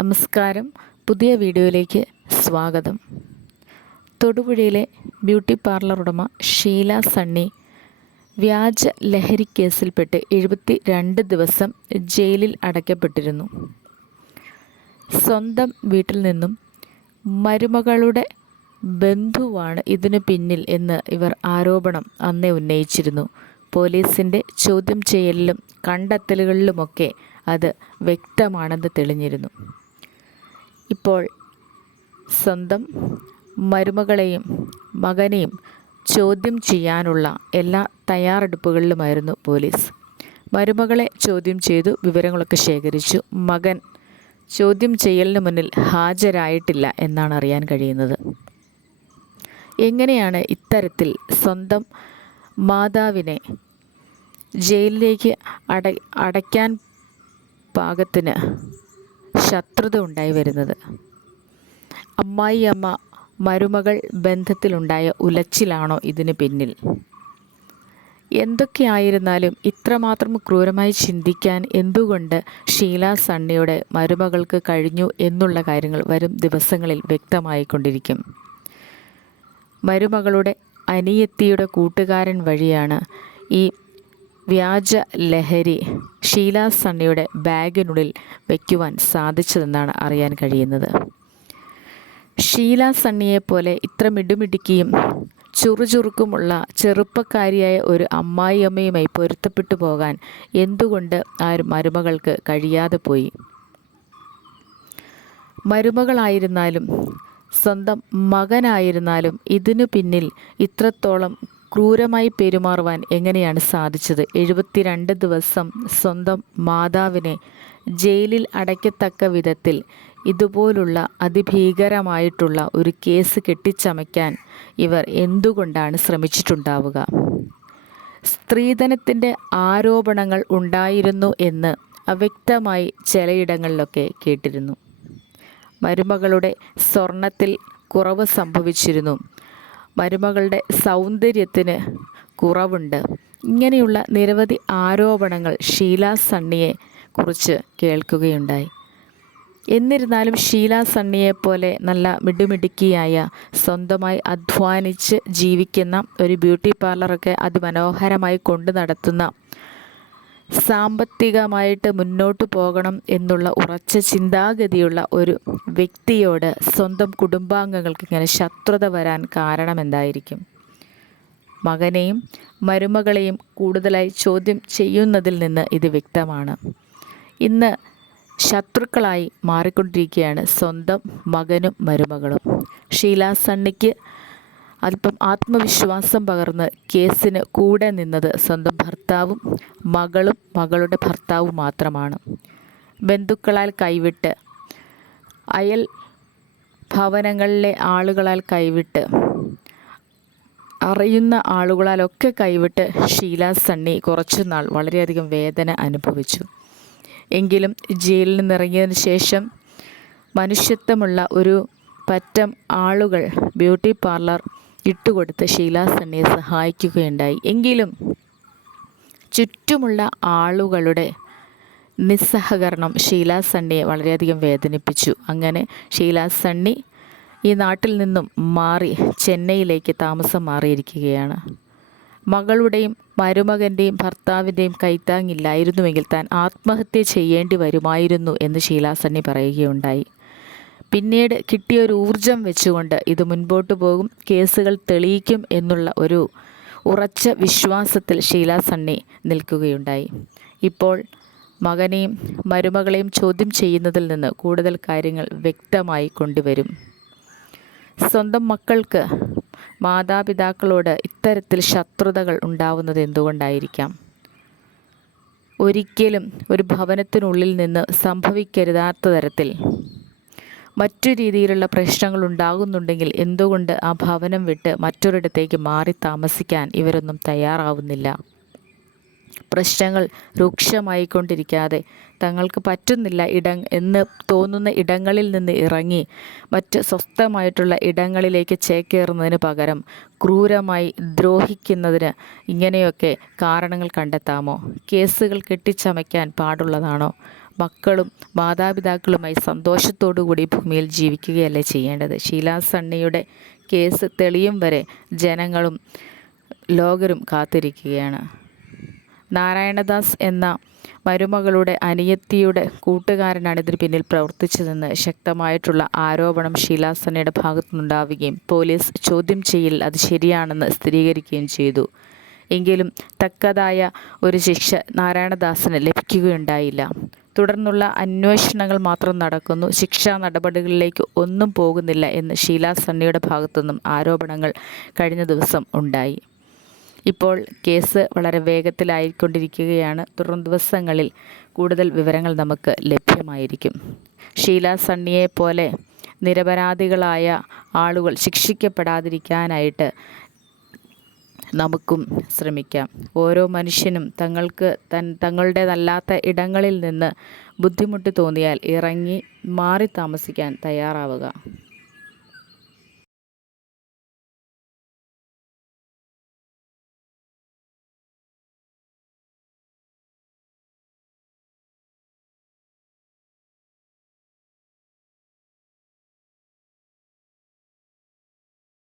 നമസ്കാരം. പുതിയ വീഡിയോയിലേക്ക് സ്വാഗതം. തൊടുപുഴയിലെ ബ്യൂട്ടി പാർലർ ഉടമ ഷീല സണ്ണി വ്യാജ ലഹരി കേസിൽപ്പെട്ട് 72 ദിവസം ജയിലിൽ അടയ്ക്കപ്പെട്ടിരുന്നു. സ്വന്തം വീട്ടിൽ നിന്നും മരുമകളുടെ ബന്ധുവാണ് ഇതിനു പിന്നിൽ എന്ന് ഇവർ ആരോപണം അന്നേ ഉന്നയിച്ചിരുന്നു. പോലീസിൻ്റെ ചോദ്യം ചെയ്യലിലും കണ്ടെത്തലുകളിലുമൊക്കെ അത് വ്യക്തമാണെന്ന് തെളിഞ്ഞിരുന്നു. ഇപ്പോൾ സ്വന്തം മരുമകളെയും മകനെയും ചോദ്യം ചെയ്യാനുള്ള എല്ലാ തയ്യാറെടുപ്പുകളിലുമായിരുന്നു പോലീസ്. മരുമകളെ ചോദ്യം ചെയ്തു, വിവരങ്ങളൊക്കെ ശേഖരിച്ചു. മകൻ ചോദ്യം ചെയ്യലിന് മുന്നിൽ ഹാജരായിട്ടില്ല എന്നാണ് അറിയാൻ കഴിയുന്നത്. എങ്ങനെയാണ് ഇത്തരത്തിൽ സ്വന്തം മാതാവിനെ ജയിലിലേക്ക് അടയ്ക്കാൻ പാകത്തിന് ശത്രുത ഉണ്ടായി വരുന്നത്? അമ്മായിയമ്മ മരുമകൾ ബന്ധത്തിലുണ്ടായ ഉലച്ചിലാണോ ഇതിന് പിന്നിൽ? എന്തൊക്കെയായിരുന്നാലും ഇത്രമാത്രം ക്രൂരമായി ചിന്തിക്കാൻ എന്തുകൊണ്ട് ഷീല സണ്ണിയുടെ മരുമകൾക്ക് കഴിഞ്ഞു എന്നുള്ള കാര്യങ്ങൾ വരും ദിവസങ്ങളിൽ വ്യക്തമായിക്കൊണ്ടിരിക്കും. മരുമകളുടെ അനിയത്തിയുടെ കൂട്ടുകാരൻ വഴിയാണ് ഈ വ്യാജ ലഹരി ഷീല സണ്ണിയുടെ ബാഗിനുള്ളിൽ വയ്ക്കുവാൻ സാധിച്ചതെന്നാണ് അറിയാൻ കഴിയുന്നത്. ഷീല സണ്ണിയെപ്പോലെ ഇത്ര മിടുമിടുക്കിയും ചുറുചുറുക്കുമുള്ള ചെറുപ്പക്കാരിയായ ഒരു അമ്മായിയമ്മയുമായി പൊരുത്തപ്പെട്ടു പോകാൻ എന്തുകൊണ്ട് ആ മരുമകൾക്ക് കഴിയാതെ പോയി? മരുമകളായിരുന്നാലും സ്വന്തം മകനായിരുന്നാലും ഇതിനു പിന്നിൽ ഇത്രത്തോളം ക്രൂരമായി പെരുമാറുവാൻ എങ്ങനെയാണ് സാധിച്ചത്? 72 ദിവസം സ്വന്തം മാതാവിനെ ജയിലിൽ അടയ്ക്കത്തക്ക വിധത്തിൽ ഇതുപോലുള്ള അതിഭീകരമായിട്ടുള്ള ഒരു കേസ് കെട്ടിച്ചമയ്ക്കാൻ ഇവർ എന്തുകൊണ്ടാണ് ശ്രമിച്ചിട്ടുണ്ടാവുക? സ്ത്രീധനത്തിൻ്റെ ആരോപണങ്ങൾ ഉണ്ടായിരുന്നു എന്ന് അവ്യക്തമായി ചിലയിടങ്ങളിലൊക്കെ കേട്ടിരുന്നു. മരുമകളുടെ സ്വർണത്തിൽ കുറവ് സംഭവിച്ചിരുന്നു, മരുമകളുടെ സൗന്ദര്യത്തിന് കുറവുണ്ട്. ഇങ്ങനെയുള്ള നിരവധി ആരോപണങ്ങൾ ഷീല സണ്ണിയെ കുറിച്ച് കേൾക്കുകയുണ്ടായി. എന്നിരുന്നാലും ഷീല സണ്ണിയെപ്പോലെ നല്ല മിടുമിടുക്കിയായ, സ്വന്തമായി അധ്വാനിച്ച് ജീവിക്കുന്ന, ഒരു ബ്യൂട്ടി പാർലറൊക്കെ അതിമനോഹരമായി കൊണ്ടു നടത്തുന്ന, സാമ്പത്തികമായിട്ട് മുന്നോട്ട് പോകണം എന്നുള്ള ഉറച്ച ചിന്താഗതിയുള്ള ഒരു വ്യക്തിയോട് സ്വന്തം കുടുംബാംഗങ്ങൾക്ക് ഇങ്ങനെ ശത്രുത വരാൻ കാരണമെന്തായിരിക്കും? മകനെയും മരുമകളെയും കൂടുതലായി ചോദ്യം ചെയ്യുന്നതിൽ നിന്ന് ഇത് വ്യക്തമാണ്. ഇന്ന് ശത്രുക്കളായി മാറിക്കൊണ്ടിരിക്കുകയാണ് സ്വന്തം മകനും മരുമകളും. ഷീല സണ്ണിക്ക് അല്പം ആത്മവിശ്വാസം പകർന്ന് കേസിന് കൂടെ നിന്നത് സ്വന്തം ഭർത്താവും മകളും മകളുടെ ഭർത്താവും മാത്രമാണ്. ബന്ധുക്കളാൽ കൈവിട്ട്, അയൽ ഭവനങ്ങളിലെ ആളുകളാൽ കൈവിട്ട്, അറിയുന്ന ആളുകളാലൊക്കെ കൈവിട്ട് ഷീല സണ്ണി കുറച്ചുനാൾ വളരെയധികം വേദന അനുഭവിച്ചു. എങ്കിലും ജയിലിൽ നിന്നിറങ്ങിയതിന് ശേഷം മനുഷ്യത്വമുള്ള ഒരു പറ്റം ആളുകൾ ബ്യൂട്ടി പാർലർ ഇട്ടുകൊടുത്ത് ഷീല സണ്ണിയെ സഹായിക്കുകയുണ്ടായി. എങ്കിലും ചുറ്റുമുള്ള ആളുകളുടെ നിസ്സഹകരണം ഷീല സണ്ണിയെ വളരെയധികം വേദനിപ്പിച്ചു. അങ്ങനെ ഷീല സണ്ണി ഈ നാട്ടിൽ നിന്നും മാറി ചെന്നൈയിലേക്ക് താമസം മാറിയിരിക്കുകയാണ്. മകളുടെയും മരുമകൻ്റെയും ഭർത്താവിൻ്റെയും കൈത്താങ്ങില്ലായിരുന്നുവെങ്കിൽ താൻ ആത്മഹത്യ ചെയ്യേണ്ടി വരുമായിരുന്നു എന്ന് ഷീല സണ്ണി പറയുകയുണ്ടായി. പിന്നീട് കിട്ടിയൊരു ഊർജം വെച്ചുകൊണ്ട് ഇത് മുൻപോട്ട് പോകും, കേസുകൾ തെളിയിക്കും എന്നുള്ള ഒരു ഉറച്ച വിശ്വാസത്തിൽ ഷീല സണ്ണി നിൽക്കുകയുണ്ടായി. ഇപ്പോൾ മകനെയും മരുമകളെയും ചോദ്യം ചെയ്യുന്നതിൽ നിന്ന് കൂടുതൽ കാര്യങ്ങൾ വ്യക്തമായി കൊണ്ടുവരും. സ്വന്തം മക്കൾക്ക് മാതാപിതാക്കളോട് ഇത്തരത്തിൽ ശത്രുതകൾ ഉണ്ടാവുന്നത് എന്തുകൊണ്ടായിരിക്കാം? ഒരിക്കലും ഒരു ഭവനത്തിനുള്ളിൽ നിന്ന് സംഭവിക്കരുതാത്ത തരത്തിൽ മറ്റു രീതിയിലുള്ള പ്രശ്നങ്ങൾ ഉണ്ടാകുന്നുണ്ടെങ്കിൽ എന്തുകൊണ്ട് ആ ഭവനം വിട്ട് മറ്റൊരിടത്തേക്ക് മാറി താമസിക്കാൻ ഇവരൊന്നും തയ്യാറാവുന്നില്ല? പ്രശ്നങ്ങൾ രൂക്ഷമായിക്കൊണ്ടിരിക്കാതെ തങ്ങൾക്ക് പറ്റുന്നില്ല എന്ന് തോന്നുന്ന ഇടങ്ങളിൽ നിന്ന് ഇറങ്ങി മറ്റ് സ്വസ്ഥമായിട്ടുള്ള ഇടങ്ങളിലേക്ക് ചേക്കേറുന്നതിന് പകരം ക്രൂരമായി ദ്രോഹിക്കുന്നതിന് ഇങ്ങനെയൊക്കെ കാരണങ്ങൾ കണ്ടെത്താമോ? കേസുകൾ കെട്ടിച്ചമയ്ക്കാൻ പാടുള്ളതാണോ? മക്കളും മാതാപിതാക്കളുമായി സന്തോഷത്തോടുകൂടി ഭൂമിയിൽ ജീവിക്കുകയല്ലേ ചെയ്യേണ്ടത്. ഷീല സണ്ണിയുടെ കേസ് തെളിയും വരെ ജനങ്ങളും ലോകരും കാത്തിരിക്കുകയാണ്. നാരായണദാസ് എന്ന മരുമകളുടെ അനിയത്തിയുടെ കൂട്ടുകാരനാണ് ഇതിന് പിന്നിൽ പ്രവർത്തിച്ചതെന്ന് ശക്തമായിട്ടുള്ള ആരോപണം ഷീല സണ്ണിയുടെ ഭാഗത്തു നിന്നുണ്ടാവുകയും പോലീസ് ചോദ്യം ചെയ്യൽ അത് ശരിയാണെന്ന് സ്ഥിരീകരിക്കുകയും ചെയ്തു. എങ്കിലും തക്കതായ ഒരു ശിക്ഷ നാരായണദാസിന് ലഭിക്കുകയുണ്ടായില്ല. തുടർന്നുള്ള അന്വേഷണങ്ങൾ മാത്രം നടക്കുന്നു, ശിക്ഷാ നടപടികളിലേക്ക് ഒന്നും പോകുന്നില്ല എന്ന് ഷീല സണ്ണിയുടെ ഭാഗത്തുനിന്നും ആരോപണങ്ങൾ കഴിഞ്ഞ ദിവസം ഉണ്ടായി. ഇപ്പോൾ കേസ് വളരെ വേഗത്തിലായിക്കൊണ്ടിരിക്കുകയാണ്. തുടർന്ന് ദിവസങ്ങളിൽ കൂടുതൽ വിവരങ്ങൾ നമുക്ക് ലഭ്യമായിരിക്കും. ഷീല സണ്ണിയെ പോലെ നിരപരാധികളായ ആളുകൾ ശിക്ഷിക്കപ്പെടാതിരിക്കാനായിട്ട് നമുക്കും ശ്രമിക്കാം. ഓരോ മനുഷ്യനും തങ്ങളുടേതല്ലാത്ത ഇടങ്ങളിൽ നിന്ന് ബുദ്ധിമുട്ട് തോന്നിയാൽ ഇറങ്ങി മാറി താമസിക്കാൻ തയ്യാറാവുക.